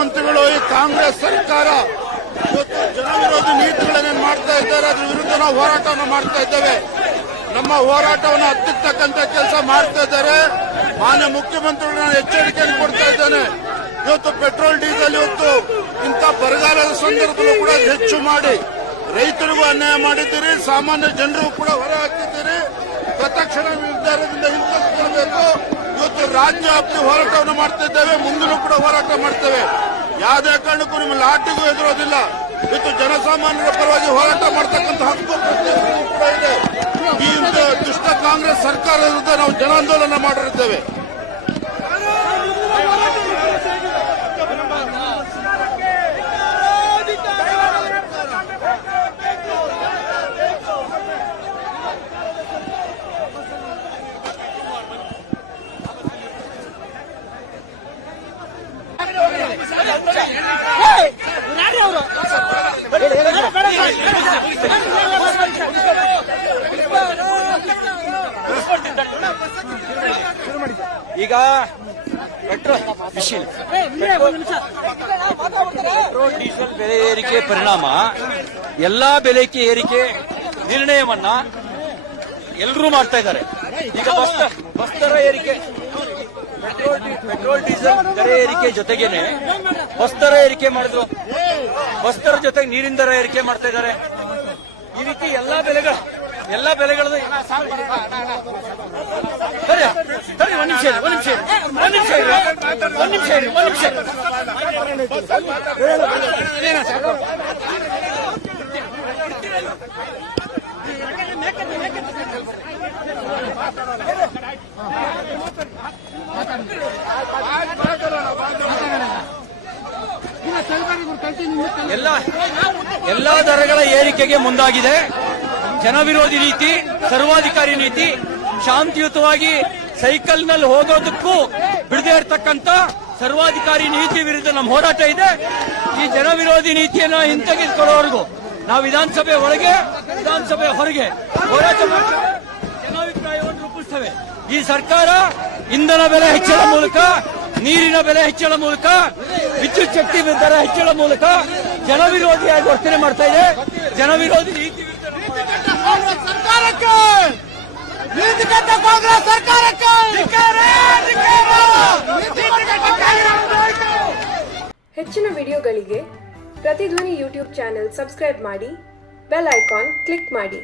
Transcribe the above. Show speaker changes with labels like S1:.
S1: ಜನಗಳು ಈ ಕಾಂಗ್ರೆಸ್ ಸರ್ಕಾರ ಇವತ್ತು ಜನವಿರೋಧಿ ನೀತಿಗಳನ್ನೇನು ಮಾಡ್ತಾ ಇದ್ದಾರೆ, ಅದ್ರ ವಿರುದ್ಧ ನಾವು ಹೋರಾಟವನ್ನು ಮಾಡ್ತಾ ಇದ್ದೇವೆ. ನಮ್ಮ ಹೋರಾಟವನ್ನು ಹತ್ತಿರ್ತಕ್ಕಂಥ ಕೆಲಸ ಮಾಡ್ತಾ ಇದ್ದಾರೆ. ಮಾನ್ಯ ಮುಖ್ಯಮಂತ್ರಿಗಳು ನಾನು ಎಚ್ಚರಿಕೆಯನ್ನು ಕೊಡ್ತಾ ಇದ್ದೇನೆ. ಇವತ್ತು ಪೆಟ್ರೋಲ್, ಡೀಸೆಲ್ ಇವತ್ತು ಇಂಥ ಬರಗಾಲದ ಸಂದರ್ಭದಲ್ಲೂ ಕೂಡ ಹೆಚ್ಚು ಮಾಡಿ. ರೈತರಿಗೂ ಅನ್ಯಾಯ ಮಾಡಿದ್ದೀರಿ, ಸಾಮಾನ್ಯ ಜನರಿಗೂ ಕೂಡ ಹೊರ ಹಾಕಿದ್ದೀರಿ. ತತ್ಕ್ಷಣ ನಿರ್ಧಾರದಿಂದ ಹಿಂತೆಗೆದುಕೊಳ್ಬೇಕು ಇವತ್ತು ರಾಜ್ಯ ವ್ಯಾಪ್ತಿ ಹೋರಾಟವನ್ನು ಮಾಡ್ತಿದ್ದೇವೆ ಮುಂದಿನೂ ಮುಂದೂ ಕೂಡ ಹೋರಾಟ ಮಾಡ್ತೇವೆ. ಯಾವುದೇ ಕಾರಣಕ್ಕೂ ನಿಮ್ಮ ಲಾಟಿಗೂ ಎದುರೋದಿಲ್ಲ. ಇವತ್ತು ಜನಸಾಮಾನ್ಯರ ಪರವಾಗಿ ಹೋರಾಟ ಮಾಡ್ತಕ್ಕಂಥ ಹಕ್ಕು ಕೂಡ ಇದೆ. ಈ ದುಷ್ಟ ಕಾಂಗ್ರೆಸ್ ಸರ್ಕಾರ ವಿರುದ್ಧ ನಾವು ಜನಾಂದೋಲನ ಮಾಡಿರುತ್ತೇವೆ.
S2: ಈಗ ಪೆಟ್ರೋಲ್ ಡೀಸೆಲ್ ಬೆಲೆ ಏರಿಕೆ ಪರಿಣಾಮ, ಎಲ್ಲಾ ಬೆಲೆಗೆ ಏರಿಕೆ ನಿರ್ಣಯವನ್ನ ಎಲ್ಲರೂ ಮಾಡ್ತಾ ಇದ್ದಾರೆ. ಈಗ ಬಸ್ ಬಸ್ ದರ ಏರಿಕೆ. ಪೆಟ್ರೋಲ್ ಡೀಸೆಲ್ ದರ ಏರಿಕೆ ಜೊತೆಗೇನೆ ಬಸ್ ದರ ಏರಿಕೆ ಮಾಡಿದ್ರು ಬಸ್ ದರ ಜೊತೆಗೆ ನೀರಿನ ದರ ಏರಿಕೆ ಮಾಡ್ತಾ ಇದ್ದಾರೆ ಈ ರೀತಿ ಎಲ್ಲಾ ಬೆಲೆಗಳ ಎಲ್ಲಾ ಬೆಲೆಗಳದ್ದು ಸರಿ ಸರಿ ಒಂದ್ ನಿಮಿಷ ಒಂದ್ ನಿಮಿಷ ಒಂದ್ ನಿಮಿಷ ಒಂದ್ ನಿಮಿಷ ನಿಮಿಷ ಎಲ್ಲ ಎಲ್ಲಾ ದರಗಳ ಏರಿಕೆಗೆ ಮುಂದಾಗಿದೆ. ಜನವಿರೋಧಿ ನೀತಿ, ಸರ್ವಾಧಿಕಾರಿ ನೀತಿ, ಶಾಂತಿಯುತವಾಗಿ ಸೈಕಲ್ನಲ್ಲಿ ಹೋಗೋದಕ್ಕೂ ಬಿಡದೇ ಇರತಕ್ಕಂತ ಸರ್ವಾಧಿಕಾರಿ ನೀತಿ ವಿರುದ್ಧ ನಮ್ಮ ಹೋರಾಟ ಇದೆ. ಈ ಜನವಿರೋಧಿ ನೀತಿಯನ್ನು ಹಿಂತೆಗೆದುಕೊಳ್ಳೋವರೆಗೂ ನಾವು ವಿಧಾನಸಭೆ ಒಳಗೆ, ವಿಧಾನಸಭೆ ಹೊರಗೆ ಹೋರಾಟ ಜನಾಭಿಪ್ರಾಯವನ್ನು ರೂಪಿಸ್ತೇವೆ. ಈ ಸರ್ಕಾರ ಇಂಧನ ಬೆಲೆ ಹೆಚ್ಚಳ ಮೂಲಕ ನೀರಿನ ಬೆಲೆ ಹೆಚ್ಚಳ ಮೂಲಕ ವಿದ್ಯುತ್ ಶಕ್ತಿ ದರ ಹೆಚ್ಚಳ ಮೂಲಕ ಜನವಿರೋಧಿಯಾಗಿ ವರ್ತನೆ ಮಾಡ್ತಾ ಇದೆ. ಜನವಿರೋಧಿ ನೀತಿ
S3: ಕಾಂಗ್ರೆಸ್ ಸರ್ಕಾರಕ್ಕೆ!
S4: ಹೆಚ್ಚಿನ ವಿಡಿಯೋಗಳಿಗೆ ಪ್ರತಿಧ್ವನಿ ಯೂಟ್ಯೂಬ್ ಚಾನೆಲ್ ಸಬ್ಸ್ಕ್ರೈಬ್ ಮಾಡಿ ಬೆಲ್ ಐಕಾನ್ ಕ್ಲಿಕ್ ಮಾಡಿ.